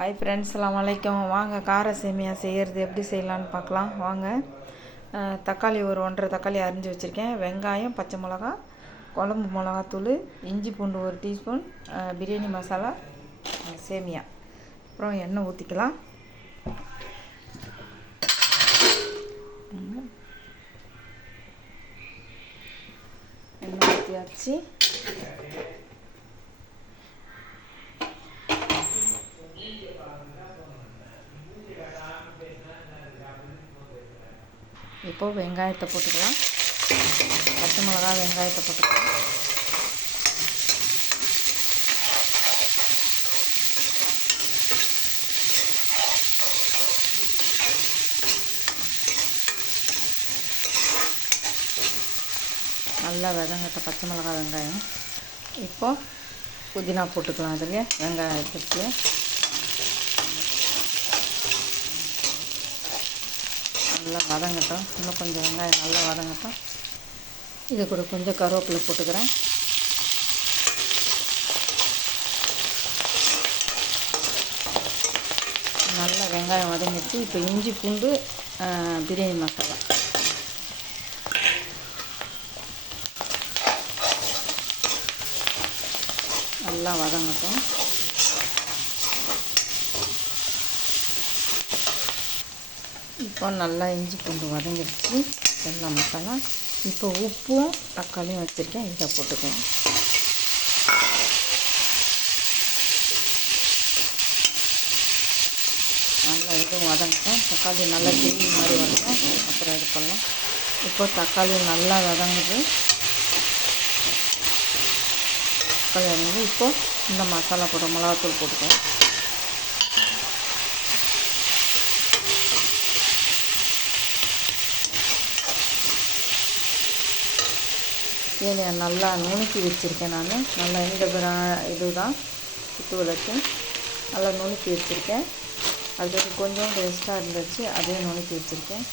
Hi friends, அஸ்ஸலாமு அலைக்கும். வாங்க கார சேமியா செய்கிறது எப்படி செய்யலான்னு பார்க்கலாம் வாங்க. தக்காளி ஒரு 1.5 தக்காளி அரிஞ்சு வச்சுருக்கேன். வெங்காயம், பச்சை மிளகா, குழம்பு மிளகாத்தூள், இஞ்சி பூண்டு 1 டீஸ்பூன், பிரியாணி மசாலா, சேமியா. அப்புறம் எண்ணெய் ஊற்றிக்கலாம். எண்ணெய் ஊற்றியாச்சு. இப்போது வெங்காயத்தை போட்டுக்கலாம். பச்சை மிளகா, வெங்காயத்தை போட்டுக்கலாம். நல்லா வதங்கட்ட பச்சை மிளகா, வெங்காயம். இப்போது புதினா போட்டுக்கலாம். அதுலேயே வெங்காயத்துக்கு நல்லா வதங்கட்டும். இன்னும் கொஞ்சம் வெங்காயம் நல்லா வதங்கட்டும். இது கூட கொஞ்சம் கருவேப்பிலை போட்டுக்கிறேன். நல்லா வெங்காயம் வதங்கிடுச்சு. இப்போ இஞ்சி பூண்டு, பிரியாணி மசாலா நல்லா வதங்கட்டும். இப்போ நல்லா இஞ்சி பூண்டு வதங்கிடுச்சு. எல்லாம் மசாலா. இப்போ உப்பும் தக்காளியும் வச்சுருக்கேன், இதை போட்டுக்கலாம். நல்லா இதுவும் வதங்கட்டும். தக்காளி நல்லா கிரேவி மாதிரி வரட்டும். அப்புறம் இது பண்ணலாம். இப்போ தக்காளி நல்லா வதங்குது. தக்காளி வதங்குது. இப்போது இந்த மசாலா போட்டு மிளகாத்தூள் போட்டுக்கலாம். சேமியா நல்லா நுணுக்கி வச்சுருக்கேன். நான் நல்லா இந்த இதுதான் குத்து விளக்கு நல்லா நுணுக்கி வச்சுருக்கேன். அது கொஞ்சம் வேஸ்ட்டாக இருந்துச்சு, அதையும் நுணுக்கி வச்சுருக்கேன்.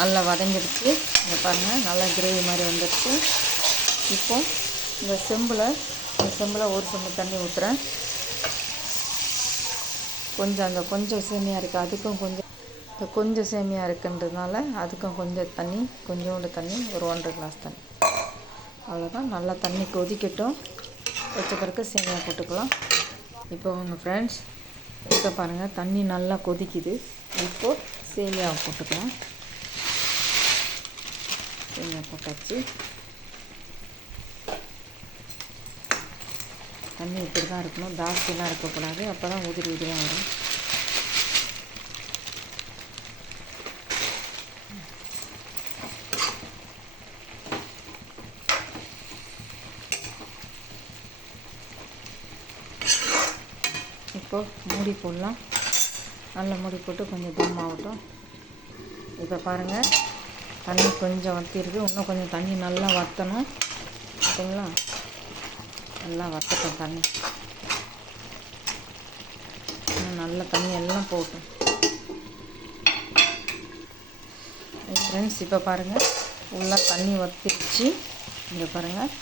நல்லா வதங்கிடுச்சு. இங்கே பாருங்கள், நல்லா கிரேவி மாதிரி வந்துடுச்சு. இப்போது இந்த செம்பில் ஒரு செம்பு தண்ணி ஊற்றுறேன். கொஞ்சம் சேமியா இருக்குது, அதுக்கும் கொஞ்சம் சேமியா இருக்குன்றதுனால அதுக்கும் கொஞ்சம் தண்ணி, கொஞ்சோண்டு தண்ணி, ஒரு 1.5 கிளாஸ் தண்ணி, அவ்வளோதான். நல்லா தண்ணி கொதிக்கட்டும். வச்ச பிறகு சேமியா போட்டுக்கலாம். இப்போ உங்கள் ஃப்ரெண்ட்ஸ் இப்போ பாருங்கள், தண்ணி நல்லா கொதிக்குது. இப்போது சேமியாவை போட்டுக்கலாம். சேமியா போட்டாச்சு. தண்ணி இப்படி தான் இருக்கணும், ஜாஸ்திலாம் இருக்கக்கூடாது. அப்போ தான் உதிரி வரும். இப்போது மூடி போடலாம். நல்லா மூடி போட்டு கொஞ்சம் தம் ஆகட்டும். இப்போ பாருங்கள், தண்ணி கொஞ்சம் வற்றிருக்கு. இன்னும் கொஞ்சம் தண்ணி நல்லா வற்றணும். ஓகேங்களா? நல்லா வற்றட்டும் தண்ணி. நல்ல தண்ணி எல்லாம் போட்டும். ஃப்ரெண்ட்ஸ் இப்போ பாருங்கள், ஃபுல்லாக தண்ணி வற்றிடுச்சு. இங்கே பாருங்கள்.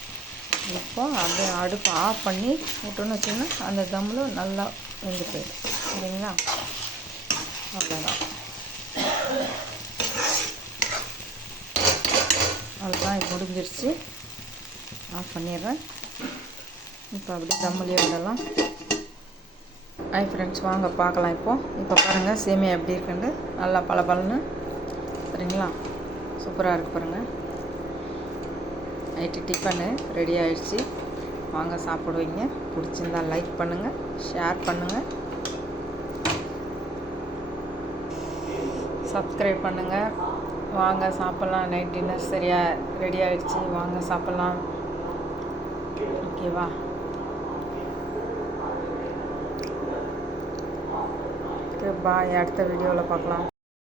இப்போ அப்படியே அடுப்பு ஆஃப் பண்ணி விட்டோன்னு வச்சிங்கன்னா அந்த தம்மில் நல்லா வெந்து போயிடும். சரிங்களா? அவ்வளோதான். அவ்வளோதான், இப்போ முடிஞ்சிருச்சு. ஆஃப் பண்ணிடுறேன். இப்போ அப்படியே தம்மிலே விடலாம். ஹாய் ஃப்ரெண்ட்ஸ், வாங்க பார்க்கலாம். இப்போ பாருங்கள், சேமியா எப்படி இருக்குன்னு நல்லா பளபளன்னு. சரிங்களா? சூப்பராக இருக்குது பாருங்கள். நைட்டு டிஃபனு ரெடி ஆகிடுச்சு. வாங்க சாப்பிடுவீங்க. பிடிச்சிருந்தால் லைக் பண்ணுங்கள், ஷேர் பண்ணுங்கள், சப்ஸ்கிரைப் பண்ணுங்கள். வாங்க சாப்பிட்லாம். நைட் டின்னர் சரியாக ரெடி ஆகிடுச்சு. வாங்க சாப்பிட்லாம். ஓகேவா? பாய். அடுத்த வீடியோவில் பார்க்கலாம்.